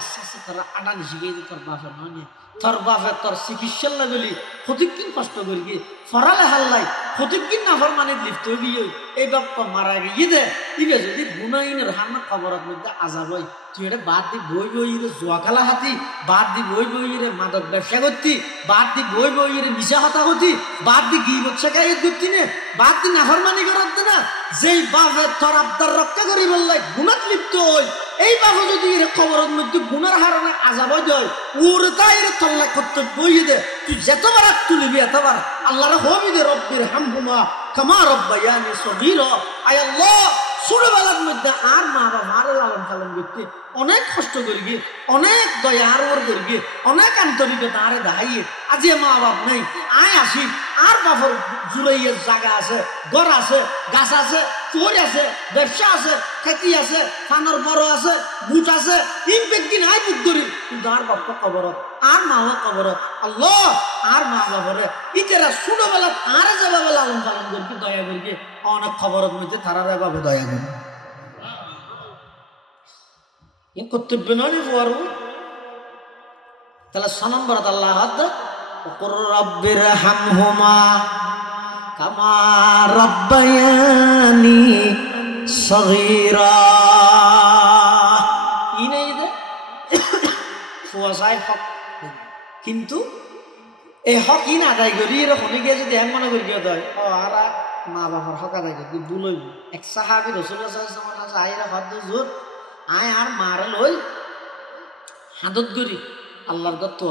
আস্তে আস্তে তোরা আটানি শিখিয়ে দে তোর বাপের নয় তোর বাপের তোর চিকিৎসার লাগলি প্রতিদিন কষ্ট করি গিয়ে ফরালে হাল্লাই প্রতিদিন নাফর মানে লিপ্ত গিয়ে এই বাপ্পা মারা গিয়ে দে ইবে যদি গুনাইনের হান্না খবরের মধ্যে আজাব হয় তুই এটা বাদ দি বই বই রে জোয়াখালা হাতি বাদ দি বই বই রে মাদক ব্যবসা করতি বাদ দি বই বই রে মিশা হতা হতি বাদ দি গি বচ্চা গায়ে করতি নে বাদ দি নাফর মানি করাতে না যেই বাপের তোর আবদার রক্ষা করি বললে গুণাত লিপ্ত হই এই বাবু যদি এর খবরের মধ্যে গুনার হারণে আজাব দেয় ওরে তাই এর তল্লা করতে বইয়ে দে তুই যতবার তুলিবি এতবার আল্লাহর হবি দে রব্বির হামহুমা কামা রব্বায়ানি সগীরা আয় আল্লাহ ছোটবেলার মধ্যে আর মা বাবা আর লালন পালন করতে অনেক কষ্ট করি গিয়ে অনেক দয়া আর ওর করি গিয়ে অনেক আন্তরিকতা আরে দেখাইয়ে আজি মা বাপ নেই আয় আসি আর বাপর জুড়াইয়ের জায়গা আছে ঘর আছে গাছ আছে চোর আছে ব্যবসা আছে খেতি আছে ফানোর বড় আছে বুট আছে ইনপেক্টিন আই বুক করি কিন্তু আর বাপটা কবরত আর মা বাবা কবরত আল্লাহ আর মা বাপরে ইতেরা ছোটবেলা আরে যেভাবে লালন পালন করি দয়া করি গিয়ে অনেক খবরের মধ্যে তারা এভাবে দয়া করি কর্তব্য নয় পারবো তাহলে 6 নম্বর আল্লাহ হাত রব্বির হামহুমা কামা রব্বায়ানি সগীরা ইনেই দে ফুয়াসাই হক কিন্তু এই হক ইন আদায় করি এরকম গিয়ে যদি এমন মনে করি গিয়ে দেয় ও আর মা বাবার হক আদায় করি বুলইব এক সাহাবী রাসূলুল্লাহ সাল্লাল্লাহু আলাইহি ওয়াসাল্লাম আইরা হাত জোর আয় আর মারে লই হাদত করি আল্লাহর দত্ত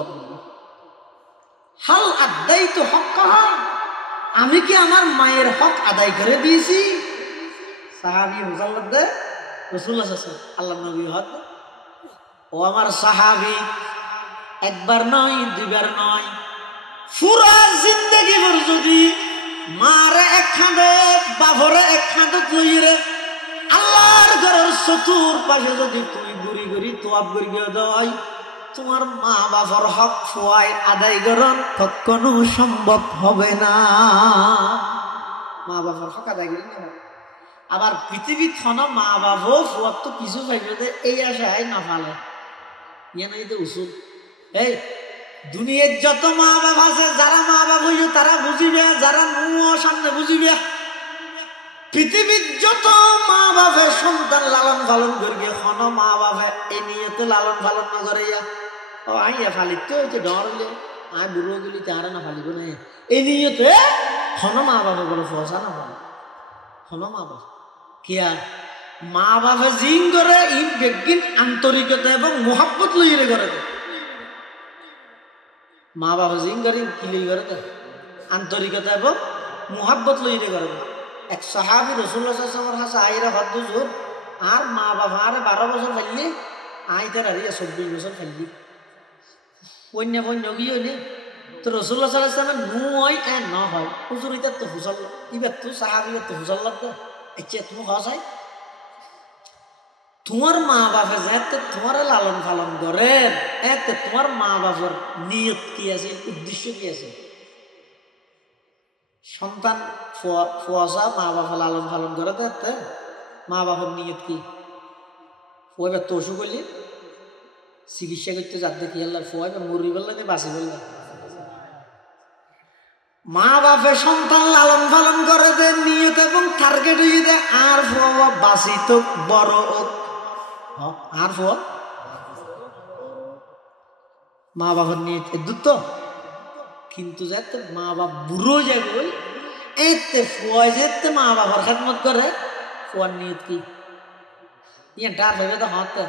হাল আদাই তো হক আমি কি আমার মায়ের হক আদায় করে দিয়েছি সাহাবী হুজাল্লাদ রাসূলুল্লাহ সাল্লাল্লাহু আলাইহি ওয়াসাল্লাম আল্লাহর নবী হক ও আমার সাহাবী একবার নয় দুইবার নয় পুরা জিন্দেগি ভর যদি মারে এক খাঁদে বাপরে এক খাঁদে লইরে আল্লাহর ঘরের চতুর পাশে যদি তুমি ঘুরি ঘুরি তোয়াব করি দেয় তোমার মা বাবার হক ফুয়াই আদায় করন কখনো সম্ভব হবে না। মা বাবার হক আদায় করি আবার পৃথিবীত খন মা বাবাও ফুয়ার তো কিছু পাইবে যে এই আশায় না ফালে ইয়ে নাই তো উসুল। এই দুনিয়ার যত মা বাবা আছে, যারা মা বাবা হইবে তারা বুঝিবে, যারা নুয়া সামনে বুঝিবে। পৃথিবীর যত মা বাবা সন্তান লালন পালন করিবে, খন মা বাবা এই নিয়ে তো লালন পালন না করে ও আইয়া ফালিতে হচ্ছে ডর হইলে আয় বুড়ো গেলি তারা না ফালিব না এই নিয়ে তো খন মা বাবা বলে ফসা না বলে খন মা বাবা কিয়া মা বাবা জিন করে ইন বেগিন আন্তরিকতা এবং মোহাব্বত লইরে করে মা বাবা জিন করে কি লই করে আন্তরিকতা এবং মোহাব্বত লইরে করে। এক সাহাবী রাসূলুল্লাহ সাল্লাল্লাহু আলাইহি ওয়াসাল্লামের কাছে আইরা হদ্দুজুর আর মা বাবা আরে 12 বছর ফেললি আইতার আর 24 বছর ফেললি অন্য অন্য গিয়ে হইলে তো রাসূলুল্লাহ সাল্লাল্লাহু আলাইহি ওয়াসাল্লাম নু হয় এ না হয় হুজুর এটা তো হুজুর ইবে তো সাহাবী তো হুজুর লাগবে আচ্ছা তুমি হসাই তোমার মা বাবা যাতে তোমার লালন পালন করেন এতে তোমার মা বাবার নিয়ত কি আছে, উদ্দেশ্য কি আছে? সন্তান ফুয়াশা মা বাবা লালন পালন করে দেখতে মা বাবার নিয়ত কি? ফুয়াবে তো অসুখ করলি চিকিৎসা করতে যাতে কি আল্লাহ ফুয়াবে মরি বললে বাঁচি বললে মা বাপে সন্তান লালন পালন করে দেন নিয়ত এবং টার্গেট হয়ে দেয় আর ফুয়া বাঁচি তো বড় আর ফুয়া মা বাবার নিয়ত দুধ তো কিন্তু যাতে মা বাপ বুড়ো যাবে এতে ফুয়া যেতে মা বাবার খেদমত করে ফুয়ার নিয়ত কি ইয়ে ডার ভেবে তো হাতে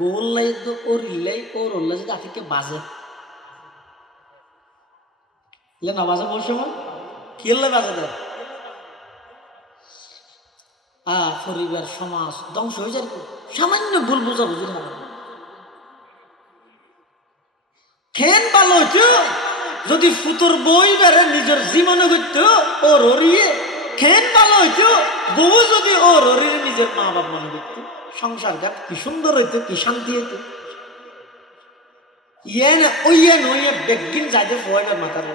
বললাই তো ওর ইলাই ওর ওল্লা যদি আঠিকে বাজে না বাজে বল সময় কিল্লে বাজে দেয় পরিবার সমাজ ধ্বংস হয়ে যায় সামান্য ভুল বোঝা বুঝি না খেন ভালো হইতো যদি ফুতুর বই বেড়ে নিজের জীবনে করত ওর হরিয়ে খেন ভালো হইতো বউ যদি ওর হরিয়ে নিজের মা বাপ মনে করত সংসার ঘাট কি সুন্দর হইতো কি শান্তি হইতো ইয়ে না ওই নইয়ে বেগিন যাইতে ফয়বার মাথার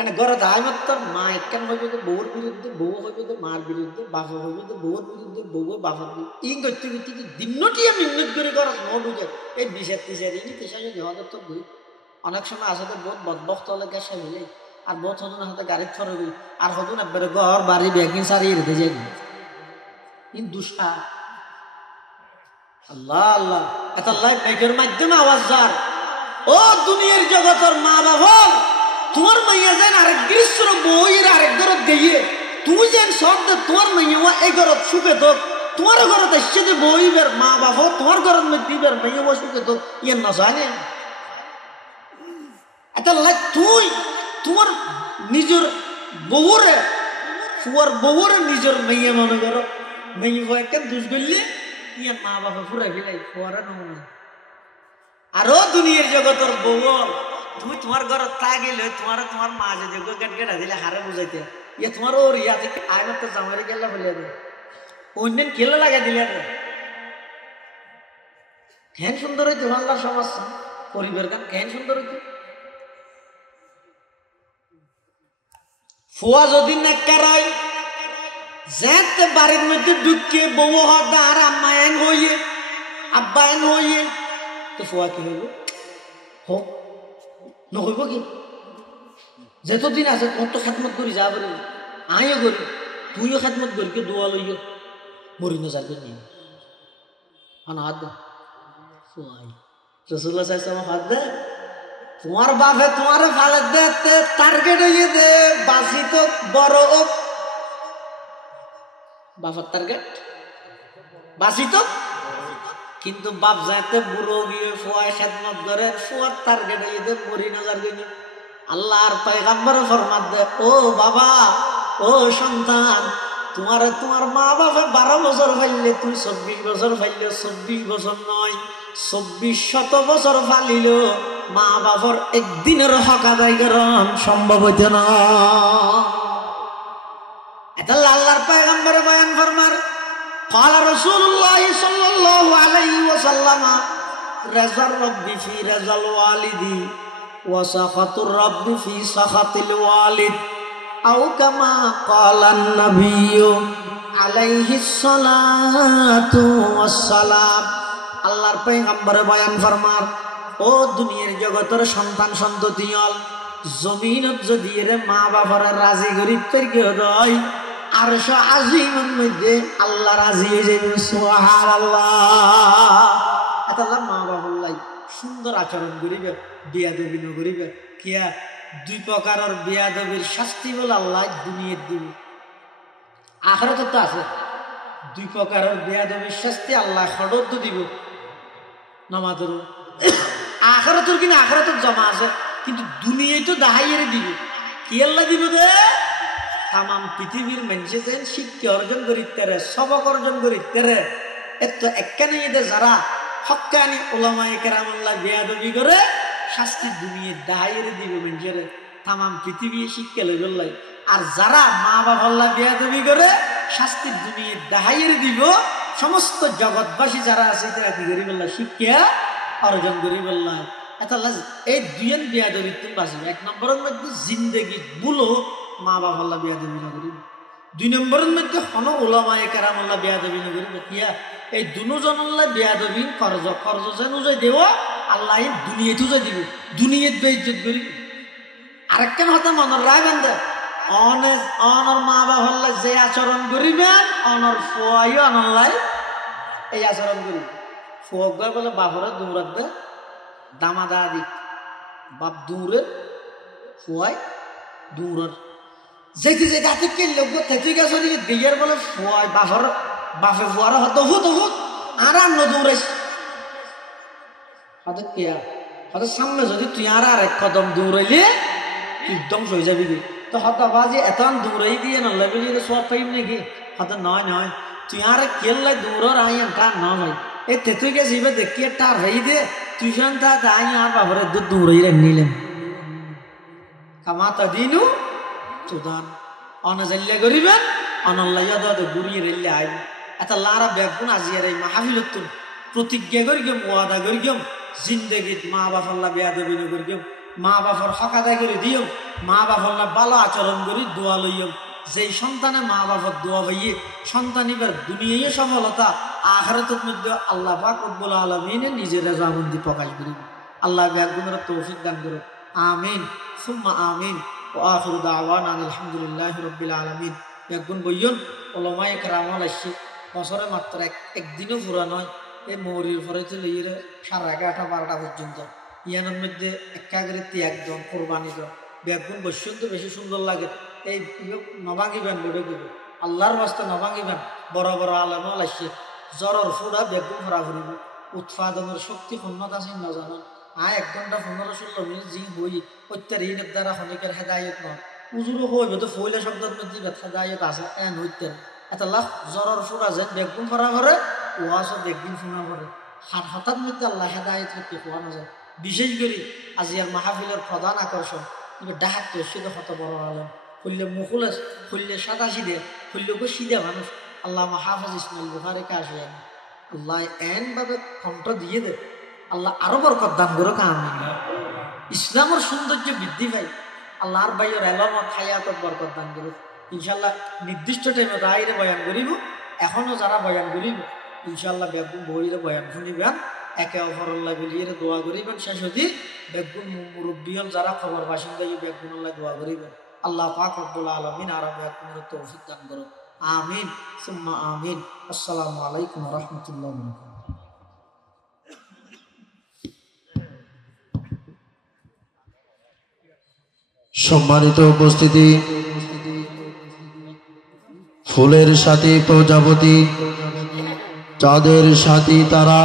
এনে ঘরে দায় মাত্র মা একখান হইবে তো বউর বিরুদ্ধে বউ হইবে তো মার বিরুদ্ধে বাপা হইবে তো বউর বিরুদ্ধে বউ বাপার বিরুদ্ধে ই করতে করতে দিনটি মিন্নত করে করা ন বুঝে এই বিষের তিসার এই তেসার হওয়ার তো বই অনেক সময় আসলে বহুত বদবক্ত হলে গ্যাসা মিলে আর বহুত হদুন হাতে গাড়ির থরবি আর হদুন একবারে ঘর বাড়ি ব্যাগিন সারিয়ে রেখে যাবি কিন্তু আল্লাহ আল্লাহ এত লাইফ ব্যাগের মাধ্যমে আওয়াজ যার ও দুনিয়ার জগতের মা বাবা তোমার মাইয়া যেন আরেক গ্রীষ্ম বইয়ের আরেক ঘরত দিয়ে তুমি যেন সব তোমার মাইয়া এই ঘরত সুখে তো তোমার ঘরত এসছে যে বইবের মা বাবা তোমার ঘরত দিবের মাইয়া সুখে তো ইয়ে না জানে এটা তুই তোমার নিজের বউরে ফুয়ার বউরে নিজের মেয়ে মনে করো মেয়ে বউ একটা দুষ করলে ইয়ে মা বাবা ফুরাই ফেলাই ফুয়ারা নয় আরো দুনিয়ার জগতের বউ তুমি তোমার ঘরত তা গেলে তোমার মা যদি গেট গেটা দিলে হারে বুঝাইতে ইয়ে তোমার ওর ইয়া থেকে আয় মতো জামারি গেলে বলে দে অন্য কেলে লাগা দিলে কেন সুন্দর হইতে বাংলার সমাজ পরিবার গান কেন সুন্দর হইতে ফুয়া যদি নেকারাই যেতে বাড়ির মধ্যে ঢুকে বউ হদা আর আম্মায়ন হইয়ে আব্বায়ন হইয়ে তো ফুয়া কি হইব হোক নহইব কি যেতদিন আছে তোর তো খেদমত করি যা বলি আইও করি তুইও খেদমত করি কে দোয়া লইও মরি না যাবে নি হাত দে ফুয়াই রাসূলুল্লাহ সাল্লাল্লাহু আলাইহি ওয়াসাল্লাম হাত দে তোমার বাপে তোমার ফালে দে টার্গেট হইয়ে দে বাসি তো বড় বাবার টার্গেট বাসি তো কিন্তু বাপ যাইতে বুড়ো গিয়ে ফুয়ায় খেদমত করে ফুয়ার টার্গেট হইয়ে দে মরি নজর গিয়ে আল্লাহর পয়গম্বর ফরমান দে ও বাবা ও সন্তান তোমার মা বাপে 12 বছর ফাইলে তুই 24 বছর ফাইলে 24 বছর নয় 2400 বছর ফালিল মা বাবার একদিনের হক আদায় করন সম্ভব হইতে না এটা আল্লাহর পয়গম্বর বয়ান ফরমার قال رسول الله صلى الله عليه وسلم رضا الرب في رضا الوالد وسخط الرب في سخط الوالد আও কামা ক্বালান নাবিয়্যু আলাইহিস সালাতু ওয়াস সালাম। আল্লাহর পয়গম্বর বয়ান ফরমান, ও দুনিয়ার জগতের সন্তান সন্ততি হল, জমিনত যদি এর মা বাবার রাজি গরিব তৈরি হয়, আরশ আজিমের মধ্যে আল্লাহ রাজি হয়ে যাবে। সুবহানাল্লাহ। আল্লাহ মা বাবার লাই সুন্দর আচরণ করিবে, বিয়াদবি নকরিবে। কিয়া দুই প্রকারের বিয়াদবির শাস্তি বলে আল্লাহ দুনিয়ার দিবে, আখিরাতে তো আছে। দুই প্রকারের বিয়াদবির শাস্তি আল্লাহ খড়ত দিব নামাজের, আখিরাতের কিনা আখিরাতের জমা আছে, কিন্তু দুনিয়ায় তো দাহাইয়ের দিব। কি আল্লাহ দিব দে? তামাম পৃথিবীর মানুষে যেন শিক্ষা অর্জন করিতে রে, সবক অর্জন করিতে রে, এত একখানে এদের যারা হক্কানি উলামায়ে কেরামাল্লাহ বিয়াদবি করে শাস্তি দুনিয়ার দাহাইয়ের দিব মানুষের, তামাম পৃথিবী শিক্ষা লই বললাই। আর যারা মা বাবাল্লাহ বিয়াদবি করে শাস্তি দুনিয়ার দাহাইয়ের দিব, সমস্ত জগৎবাসী যারা আছে তারা কি করি বললা? শিক্ষা অর্জন করি বললাই। এই দুইয়ের বিয়াদবি তুমি বাঁচিবে। এক নম্বরের মধ্যে জিন্দেগি বুলো মা বাবাল্লাহ বিয়াদবি না করিব, দুই নম্বরের মধ্যে হন উলামায়ে কেরামাল্লাহ বিয়াদবি না করিব। কিয়া এই দুজনল্লাহ বিয়াদবি কর্জ যেন উজাই দেব আল্লাহ দুনিয়াতে উজাই দিব, দুনিয়াত বেইজ্জত করিব। আরেকটা কথা মনের রাখবেন দে, অনর মা বাবাল্লাহ যে আচরণ করিবেন অনর ফুয়াইও অনল্লাই এই আচরণ করিব। ফুয়ক বলে বাপরে দৌড়াত দে দামাদা দিক, বাপ দৌড়ের ফুয়াই দৌড়ের যেতে যেতে হাতে কে লোক তেতুই গেছ বিয়ের বলে ফুয়াই বাপর বাপে ফুয়ার হতো হুত হুত আর আন্ন দৌড়াইস হয়তো কে হয়তো সামনে যদি তুই আর এক কদম দৌড়াইলে তুই ধ্বংস হয়ে যাবি। তো হয়তো বাজে এত দৌড়াই দিয়ে নল্লা বলি সব পাইব নাকি? হয়তো নয় নয়, তুই আর কেল্লাই দৌড়র আই টার ন ভাই এই তেতুই গেছি দেখি টার হয়ে দে তুই তা তাই আর বাপরে দৌড়াই নিলেন কামাতা দিনু তুদান অনজাল্লা করিবেন অনল্লাইয়া দাদা ঘুরিয়ে রেলে আইব। এত লারা ব্যাগুন আজিয়ার এই মাহফিলত প্রতিজ্ঞা করি গেম, ওয়াদা করি গেম, জিন্দগিত মা বাপাল্লা বেয়াদবি করি গেম, মা বাবার হক আদায় করে দিও, মা বাপাল্লা ভালো আচরণ করি দোয়া লইম। যেই সন্তানে মা বাবার দোয়া পাইয়ে সন্তান এবার দুনিয়ায় সফলতা, আখিরাতের মধ্যে আল্লাহ পাক রব্বুল আলামিনে নিজের রাজাবন্দি প্রকাশ করি। আল্লাহ ব্যাগুনের তৌফিক দান করো, আমিন সুম্মা আমিন। ও আখিরু দাওয়ানা আলহামদুলিল্লাহি রাব্বিল আলামিন। ব্যাগুন বইয়ন উলামায়ে কেরামাল আসছে বছরে মাত্র একদিনও পুরা নয়, এই মৌরির পরে চলে ইয়ে সারা 11টা 12টা পর্যন্ত ইয়ানের মধ্যে একাগ্রে একদম কোরবানি দন ব্যাগুন বসুন তো বেশি সুন্দর লাগে। এই নভাঙ্গিবেন বলে দিব আল্লাহর বাস্তে নভাঙ্গিবেন। বড় বড় আলেমল আসছে জ্বরের ফুড়া বেগুন ফরা ফুরিব, উৎপাদনের শক্তি ক্ষমতা আছে না জানেন। 1 ঘন্টা 15-16 মিনিট জি হই অত্যারিনের দ্বারা খনিকের হেদায়ত নয় উজুরও হইবে তো ফইলে শব্দের মধ্যে হেদায়ত আছে এন হইতেন। এত লাখ জ্বরের ফুড়া যেন বেগুন ফরা করে ওয়াশও বেগুন ফোনা করে হঠাৎ মধ্যে আল্লাহ হেদায়ত করতে কোয়া না যায়। বিশেষ করে আজিয়ার মাহফিলের প্রধান আকর্ষণ ডাহাত সেটা কত বড় আলেম, খুললে মুখুলাস, খুললে সাদা সিদে, খুললে সিদা মানুষ। আল্লাহ হাফেজ ইসমাইল বুখারীকে আসেন আল্লাহ এন ভাবে কণ্ঠ দিয়ে দে, আল্লাহ আরো বরকত দান করো কামিন। ইসলামের সৌন্দর্য বৃদ্ধি পাই, আল্লাহর বাইয়ের এলামত হায়াতত বরকত দান করো। ইনশাল্লাহ নির্দিষ্ট টাইমে রাইরে বয়ান করিব, এখনো যারা বয়ান করিব ইনশাল্লাহ বেগুন বইরে বয়ান শুনিবেন, একে অপরল্লাহ বলিয়ে দোয়া করিবেন। শেষ হতে বেগুন মুরব্বিয়ল যারা খবর বাসিন্দা বেগুন আল্লাহ দোয়া করিবেন। আল্লাহ পাক রব্বুল আলামিন আর বেগুনের তৌফিক দান করো, আমিন সুম্মা আমিন। আসসালামু আলাইকুম ওয়া রাহমাতুল্লাহি ওয়া বারাকাতুহু। সম্মানিত উপস্থিতি, ফুলের সাথী প্রজাপতি, চাঁদের সাথী তারা,